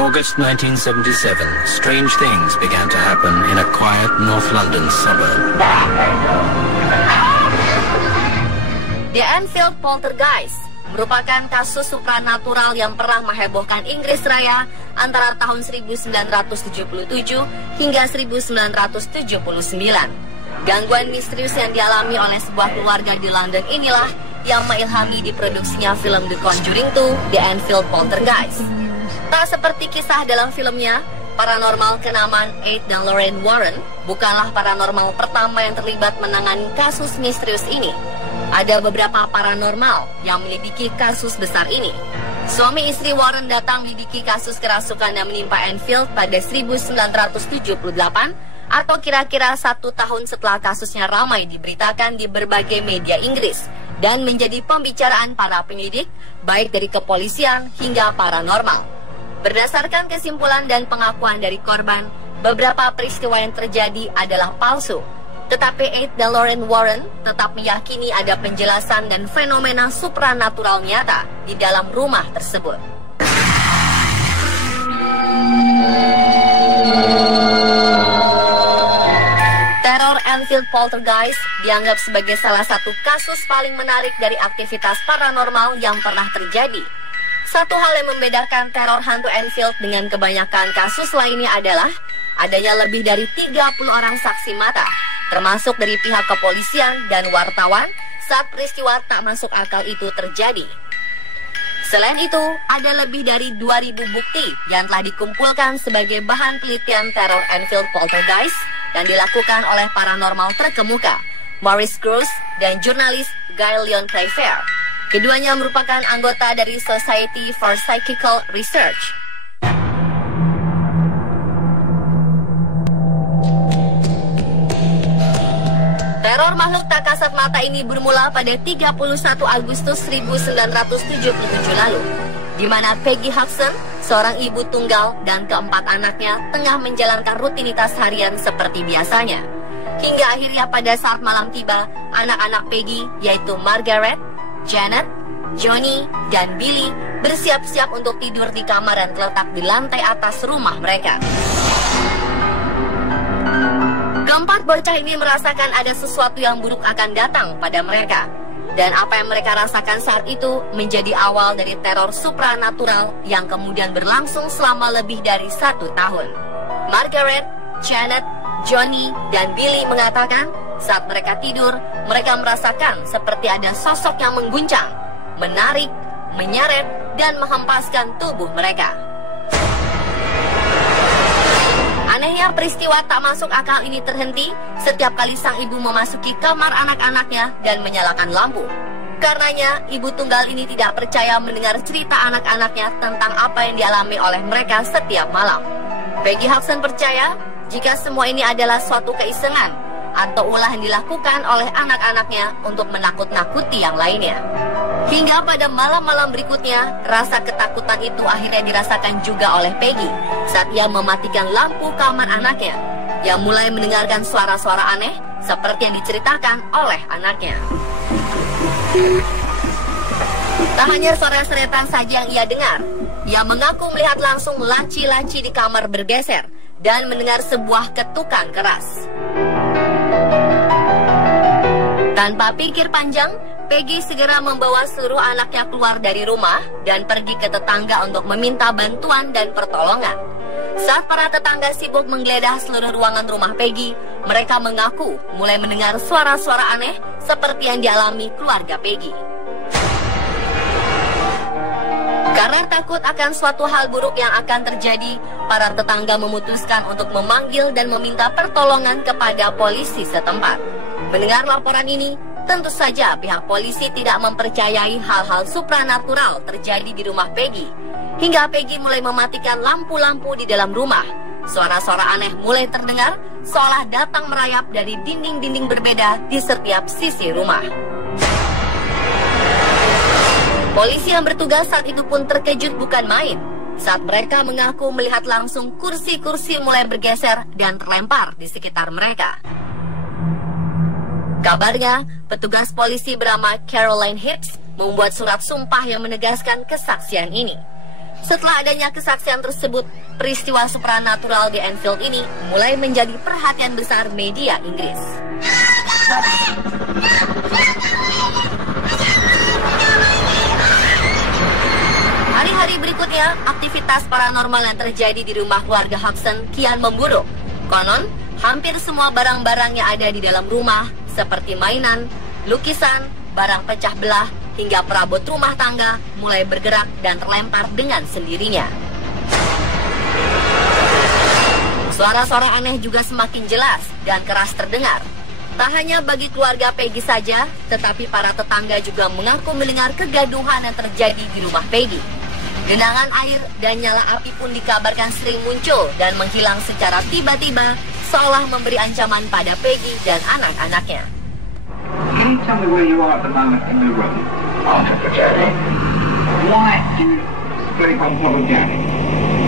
August 1977, strange things began to happen in a quiet North London suburb. The Enfield Poltergeist merupakan kasus supranatural yang pernah menghebohkan Inggris Raya antara tahun 1977 hingga 1979. Gangguan misterius yang dialami oleh sebuah keluarga di London inilah yang mengilhami diproduksinya film The Conjuring 2, The Enfield Poltergeist. Tak seperti kisah dalam filmnya, paranormal kenamaan Ed dan Lorraine Warren bukanlah paranormal pertama yang terlibat menangani kasus misterius ini. Ada beberapa paranormal yang menyelidiki kasus besar ini. Suami istri Warren datang menyelidiki kasus kerasukan yang menimpa Enfield pada 1978 atau kira-kira 1 tahun setelah kasusnya ramai diberitakan di berbagai media Inggris dan menjadi pembicaraan para penyelidik, baik dari kepolisian hingga paranormal. Berdasarkan kesimpulan dan pengakuan dari korban, beberapa peristiwa yang terjadi adalah palsu. Tetapi Ed dan Lorraine Warren tetap meyakini ada penjelasan dan fenomena supranatural nyata di dalam rumah tersebut. Teror Enfield Poltergeist dianggap sebagai salah satu kasus paling menarik dari aktivitas paranormal yang pernah terjadi. Satu hal yang membedakan teror hantu Enfield dengan kebanyakan kasus lainnya adalah adanya lebih dari 30 orang saksi mata, termasuk dari pihak kepolisian dan wartawan saat peristiwa tak masuk akal itu terjadi. Selain itu, ada lebih dari 2.000 bukti yang telah dikumpulkan sebagai bahan penelitian teror Enfield Poltergeist dan dilakukan oleh paranormal terkemuka, Maurice Grosse dan jurnalis Guy Lyon Playfair. Keduanya merupakan anggota dari Society for Psychical Research. Teror makhluk tak kasat mata ini bermula pada 31 Agustus 1977 lalu, di mana Peggy Hudson, seorang ibu tunggal dan keempat anaknya, tengah menjalankan rutinitas harian seperti biasanya. Hingga akhirnya pada saat malam tiba, anak-anak Peggy, yaitu Margaret, Janet, Johnny, dan Billy, bersiap-siap untuk tidur di kamar yang terletak di lantai atas rumah mereka. Keempat bocah ini merasakan ada sesuatu yang buruk akan datang pada mereka. Dan apa yang mereka rasakan saat itu menjadi awal dari teror supranatural yang kemudian berlangsung selama lebih dari 1 tahun. Margaret, Janet, Johnny, dan Billy mengatakan saat mereka tidur, mereka merasakan seperti ada sosok yang mengguncang, menarik, menyeret, dan menghempaskan tubuh mereka. Anehnya, peristiwa tak masuk akal ini terhenti setiap kali sang ibu memasuki kamar anak-anaknya dan menyalakan lampu. Karenanya, ibu tunggal ini tidak percaya mendengar cerita anak-anaknya tentang apa yang dialami oleh mereka setiap malam. Peggy Hudson percaya jika semua ini adalah suatu keisengan atau ulah yang dilakukan oleh anak-anaknya untuk menakut-nakuti yang lainnya. Hingga pada malam-malam berikutnya, rasa ketakutan itu akhirnya dirasakan juga oleh Peggy saat ia mematikan lampu kamar anaknya, yang mulai mendengarkan suara-suara aneh seperti yang diceritakan oleh anaknya. Tak hanya suara seretan saja yang ia dengar, ia mengaku melihat langsung laci-laci di kamar bergeser dan mendengar sebuah ketukan keras. Tanpa pikir panjang, Peggy segera membawa seluruh anaknya keluar dari rumah dan pergi ke tetangga untuk meminta bantuan dan pertolongan. Saat para tetangga sibuk menggeledah seluruh ruangan rumah Peggy, mereka mengaku mulai mendengar suara-suara aneh seperti yang dialami keluarga Peggy. Karena takut akan suatu hal buruk yang akan terjadi, para tetangga memutuskan untuk memanggil dan meminta pertolongan kepada polisi setempat. Mendengar laporan ini, tentu saja pihak polisi tidak mempercayai hal-hal supranatural terjadi di rumah Peggy. Hingga Peggy mulai mematikan lampu-lampu di dalam rumah. Suara-suara aneh mulai terdengar, seolah datang merayap dari dinding-dinding berbeda di setiap sisi rumah. Polisi yang bertugas saat itu pun terkejut bukan main saat mereka mengaku melihat langsung kursi-kursi mulai bergeser dan terlempar di sekitar mereka. Kabarnya, petugas polisi bernama Caroline Hipps membuat surat sumpah yang menegaskan kesaksian ini. Setelah adanya kesaksian tersebut, peristiwa supranatural di Enfield ini mulai menjadi perhatian besar media Inggris. Hari-hari berikutnya, aktivitas paranormal yang terjadi di rumah keluarga Hobson kian memburuk. Konon, hampir semua barang-barang yang ada di dalam rumah, seperti mainan, lukisan, barang pecah belah, hingga perabot rumah tangga, mulai bergerak dan terlempar dengan sendirinya. Suara-suara aneh juga semakin jelas dan keras terdengar. Tak hanya bagi keluarga Peggy saja, tetapi para tetangga juga mengaku mendengar kegaduhan yang terjadi di rumah Peggy. Genangan air dan nyala api pun dikabarkan sering muncul dan menghilang secara tiba-tiba, seolah memberi ancaman pada Peggy dan anak-anaknya. Can you tell me where you are at the moment in the room? Unapologetic. Why do you speak unapologetic?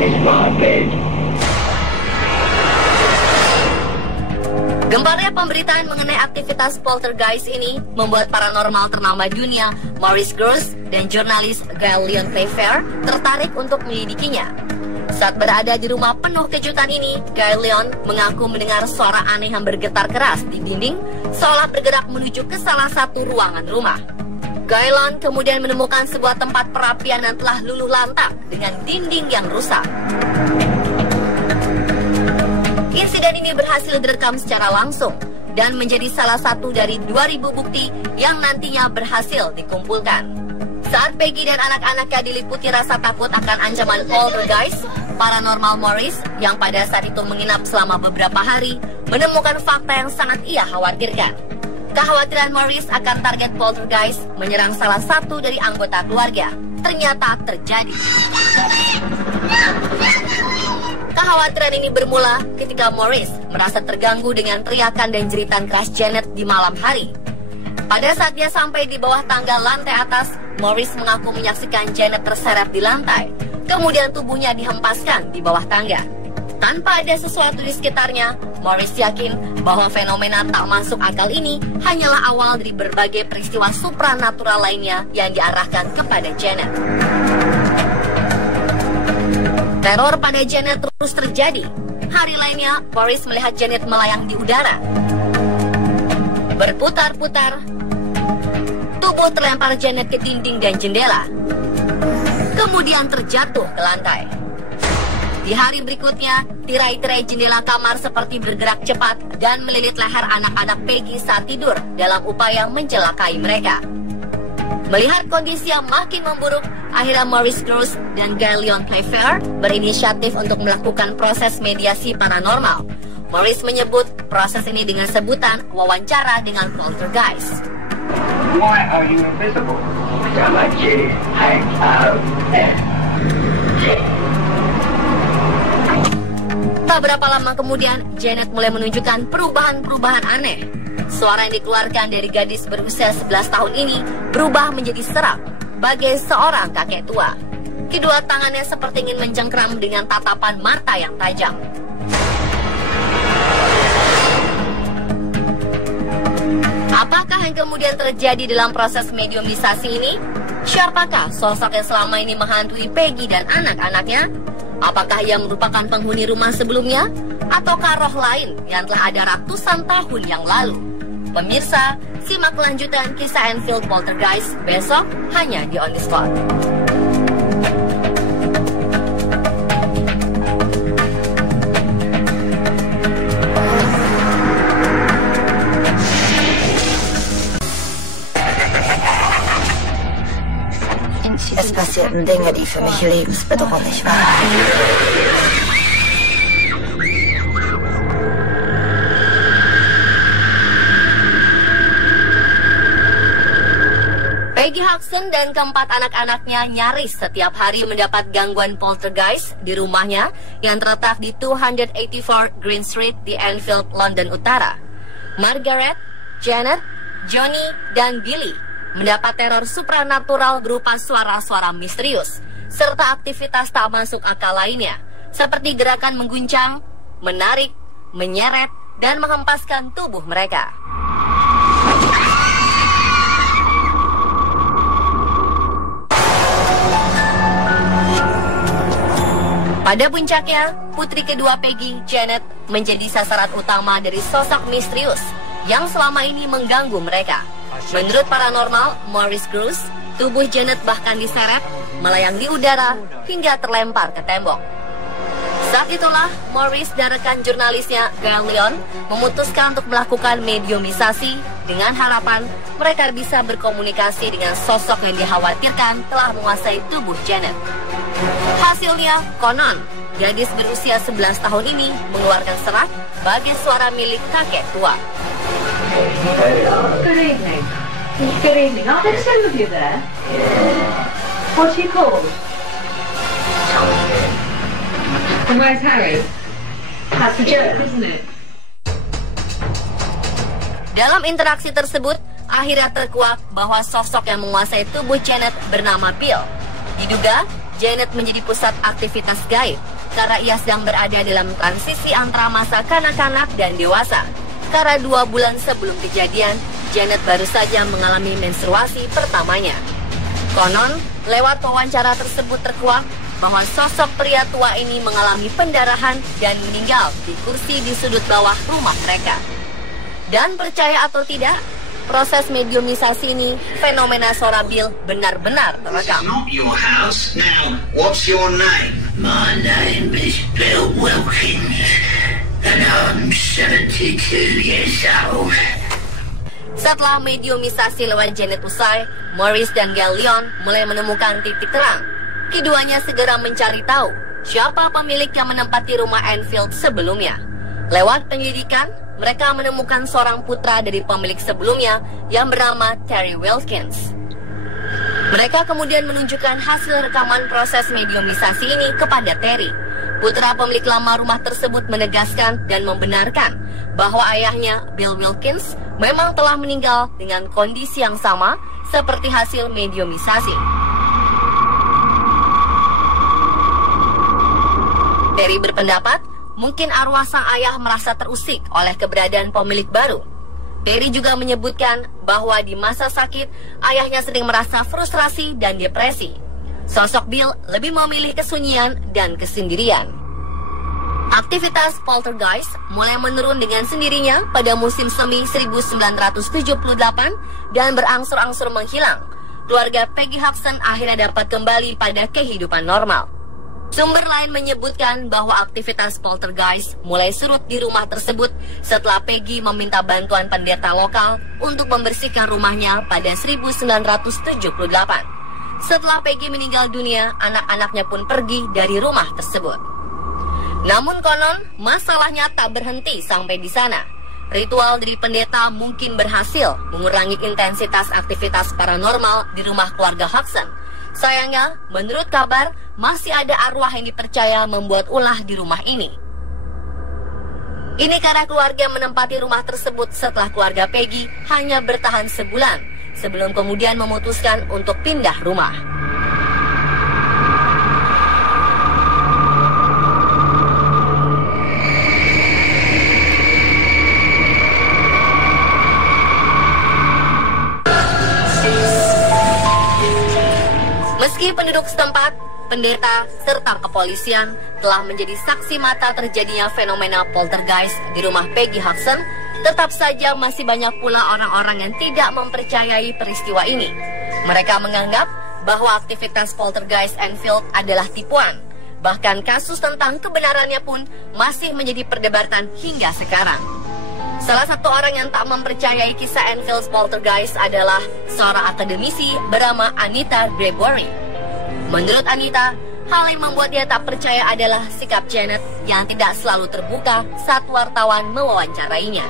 It's my bed. Gemparnya pemberitaan mengenai aktivitas poltergeist ini membuat paranormal ternama dunia Maurice Grosse dan jurnalis Gail Leon Playfair tertarik untuk menyelidikinya. Saat berada di rumah penuh kejutan ini, Gail Leon mengaku mendengar suara aneh yang bergetar keras di dinding, seolah bergerak menuju ke salah satu ruangan rumah. Gail Leon kemudian menemukan sebuah tempat perapian yang telah luluh lantak dengan dinding yang rusak. Insiden ini berhasil direkam secara langsung dan menjadi salah satu dari 2.000 bukti yang nantinya berhasil dikumpulkan. Saat Peggy dan anak-anaknya diliputi rasa takut akan ancaman poltergeist, paranormal Maurice yang pada saat itu menginap selama beberapa hari menemukan fakta yang sangat ia khawatirkan. Kekhawatiran Maurice akan target poltergeist menyerang salah satu dari anggota keluarga ternyata terjadi. Kekhawatiran ini bermula ketika Maurice merasa terganggu dengan teriakan dan jeritan keras Janet di malam hari. Pada saat dia sampai di bawah tangga lantai atas, Maurice mengaku menyaksikan Janet terseret di lantai. Kemudian tubuhnya dihempaskan di bawah tangga. Tanpa ada sesuatu di sekitarnya, Maurice yakin bahwa fenomena tak masuk akal ini hanyalah awal dari berbagai peristiwa supranatural lainnya yang diarahkan kepada Janet. Teror pada Janet terus terjadi. Hari lainnya, Maurice melihat Janet melayang di udara. Berputar-putar, tubuh terlempar Janet ke dinding dan jendela. Kemudian terjatuh ke lantai. Di hari berikutnya, tirai-tirai jendela kamar seperti bergerak cepat dan melilit leher anak-anak Peggy saat tidur dalam upaya mencelakai mereka. Melihat kondisi yang makin memburuk, akhirnya Maurice Grosse dan Gail Leon Playfair berinisiatif untuk melakukan proses mediasi paranormal. Maurice menyebut proses ini dengan sebutan wawancara dengan poltergeist. Why are you invisible? My kitty hangs out there. Tak berapa lama kemudian, Janet mulai menunjukkan perubahan-perubahan aneh. Suara yang dikeluarkan dari gadis berusia 11 tahun ini berubah menjadi serak, bagai seorang kakek tua. Kedua tangannya seperti ingin mencengkram dengan tatapan mata yang tajam. Apakah yang kemudian terjadi dalam proses mediumisasi ini? Siapakah sosok yang selama ini menghantui Peggy dan anak-anaknya? Apakah ia merupakan penghuni rumah sebelumnya? Ataukah roh lain yang telah ada ratusan tahun yang lalu? Pemirsa, simak kelanjutan kisah Enfield Poltergeist besok hanya di On The Spot. Es passierten Dinge, die für mich lebensbedrohlich waren. Peggy Hobson dan keempat anak-anaknya nyaris setiap hari mendapat gangguan poltergeist di rumahnya yang terletak di 284 Green Street di Enfield, London Utara. Margaret, Janet, Johnny, dan Billy mendapat teror supranatural berupa suara-suara misterius serta aktivitas tak masuk akal lainnya seperti gerakan mengguncang, menarik, menyeret, dan menghempaskan tubuh mereka. Pada puncaknya, putri kedua Peggy, Janet, menjadi sasaran utama dari sosok misterius yang selama ini mengganggu mereka. Menurut paranormal, Maurice Grosse, tubuh Janet bahkan diseret, melayang di udara, hingga terlempar ke tembok. Saat itulah, Maurice dan rekan jurnalisnya, Gail Leon, memutuskan untuk melakukan mediumisasi dengan harapan mereka bisa berkomunikasi dengan sosok yang dikhawatirkan telah menguasai tubuh Janet. Hasilnya, konon, gadis berusia 11 tahun ini mengeluarkan serak bagi suara milik kakek tua. Good evening. Good evening. Are there some of you there? What are you called? And where's Harry? That's a joke, isn't it? Dalam interaksi tersebut, akhirnya terkuak bahwa sosok yang menguasai tubuh Janet bernama Bill. Diduga, Janet menjadi pusat aktivitas gaib karena ia sedang berada dalam transisi antara masa kanak-kanak dan dewasa. Karena 2 bulan sebelum kejadian, Janet baru saja mengalami menstruasi pertamanya. Konon, lewat wawancara tersebut terkuak bahwa sosok pria tua ini mengalami pendarahan dan meninggal di kursi di sudut bawah rumah mereka. Dan percaya atau tidak, proses mediumisasi ini, fenomena suara Bill benar-benar terekam. This is not your house. Now, what's your name? My name is Bill Wilkins, and I'm 72 years old. Setelah mediumisasi lewat Janet usai, Maurice dan Gail Leon mulai menemukan titik terang. Keduanya segera mencari tahu siapa pemilik yang menempati rumah Enfield sebelumnya. Lewat penyelidikan, mereka menemukan seorang putra dari pemilik sebelumnya yang bernama Terry Wilkins. Mereka kemudian menunjukkan hasil rekaman proses mediumisasi ini kepada Terry. Putra pemilik lama rumah tersebut menegaskan dan membenarkan bahwa ayahnya, Bill Wilkins, memang telah meninggal dengan kondisi yang sama seperti hasil mediumisasi. Terry berpendapat, mungkin arwah sang ayah merasa terusik oleh keberadaan pemilik baru. Terry juga menyebutkan bahwa di masa sakit, ayahnya sering merasa frustrasi dan depresi. Sosok Bill lebih memilih kesunyian dan kesendirian. Aktivitas poltergeist mulai menurun dengan sendirinya pada musim semi 1978 dan berangsur-angsur menghilang. Keluarga Peggy Hobson akhirnya dapat kembali pada kehidupan normal. Sumber lain menyebutkan bahwa aktivitas poltergeist mulai surut di rumah tersebut setelah Peggy meminta bantuan pendeta lokal untuk membersihkan rumahnya pada 1978. Setelah Peggy meninggal dunia, anak-anaknya pun pergi dari rumah tersebut. Namun konon, masalahnya tak berhenti sampai di sana. Ritual dari pendeta mungkin berhasil mengurangi intensitas aktivitas paranormal di rumah keluarga Hobson. Sayangnya, menurut kabar, masih ada arwah yang dipercaya membuat ulah di rumah ini. Ini karena keluarga menempati rumah tersebut setelah keluarga Peggy hanya bertahan sebulan, sebelum kemudian memutuskan untuk pindah rumah. Meski penduduk setempat, pendeta, serta kepolisian telah menjadi saksi mata terjadinya fenomena poltergeist di rumah Peggy Hobson, tetap saja masih banyak pula orang-orang yang tidak mempercayai peristiwa ini. Mereka menganggap bahwa aktivitas poltergeist Enfield adalah tipuan. Bahkan kasus tentang kebenarannya pun masih menjadi perdebatan hingga sekarang. Salah satu orang yang tak mempercayai kisah Enfield poltergeist adalah seorang akademisi bernama Anita Gregory. Menurut Anita, hal yang membuat dia tak percaya adalah sikap Janet yang tidak selalu terbuka saat wartawan mewawancarainya.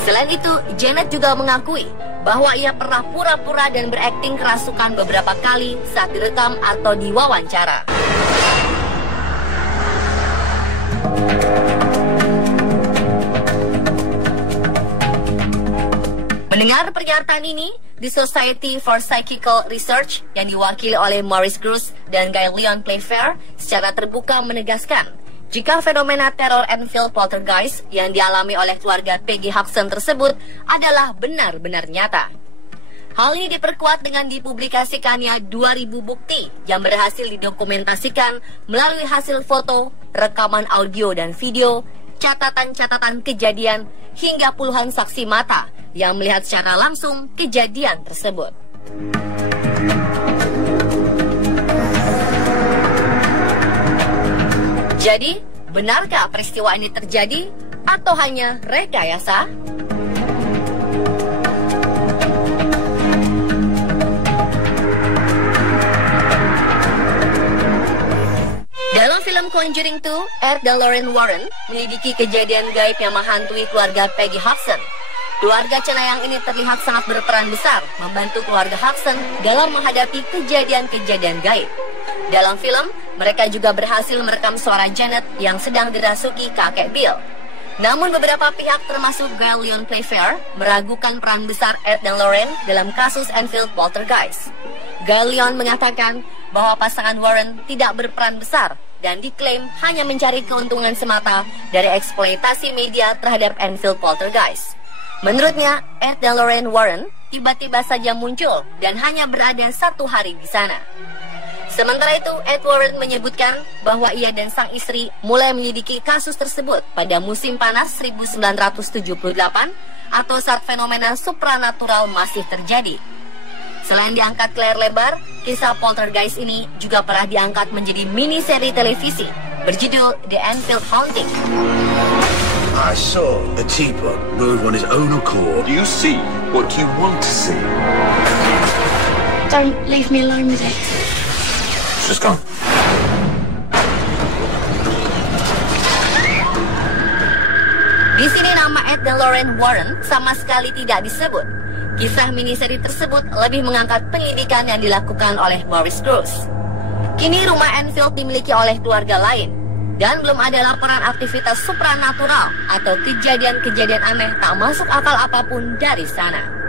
Selain itu, Janet juga mengakui bahwa ia pernah pura-pura dan berakting kerasukan beberapa kali saat direkam atau diwawancara. Mendengar pernyataan ini, di Society for Psychical Research yang diwakili oleh Maurice Grosse dan Gail Leon Playfair secara terbuka menegaskan jika fenomena teror Enfield poltergeist yang dialami oleh keluarga Peggy Hobson tersebut adalah benar-benar nyata. Hal ini diperkuat dengan dipublikasikannya 2.000 bukti yang berhasil didokumentasikan melalui hasil foto, rekaman audio dan video, catatan-catatan kejadian, hingga puluhan saksi mata yang melihat secara langsung kejadian tersebut. Jadi, benarkah peristiwa ini terjadi atau hanya rekayasa? Dalam film Conjuring 2, Ed dan Lorraine Warren melidiki kejadian gaib yang menghantui keluarga Peggy Hudson. Keluarga cenayang ini terlihat sangat berperan besar membantu keluarga Hudson dalam menghadapi kejadian-kejadian gaib. Dalam film, mereka juga berhasil merekam suara Janet yang sedang dirasuki kakek Bill. Namun beberapa pihak termasuk Gail Leon Playfair meragukan peran besar Ed dan Lorraine dalam kasus Enfield Poltergeist. Gail Leon mengatakan bahwa pasangan Warren tidak berperan besar dan diklaim hanya mencari keuntungan semata dari eksploitasi media terhadap Enfield Poltergeist. Menurutnya, Ed dan Lorraine Warren tiba-tiba saja muncul dan hanya berada 1 hari di sana. Sementara itu, Ed Warren menyebutkan bahwa ia dan sang istri mulai menyelidiki kasus tersebut pada musim panas 1978 atau saat fenomena supranatural masih terjadi. Selain diangkat ke layar lebar, kisah Poltergeist ini juga pernah diangkat menjadi mini-seri televisi berjudul The Enfield Haunting. I saw the teapot move on his own accord. You see what you want to see. Don't leave me alone with it. Just gone. Di sini nama Ed dan Lorraine Warren sama sekali tidak disebut. Kisah miniseri tersebut lebih mengangkat penyelidikan yang dilakukan oleh Boris Gross. Kini rumah Enfield dimiliki oleh keluarga lain, dan belum ada laporan aktivitas supranatural atau kejadian-kejadian aneh tak masuk akal apapun dari sana.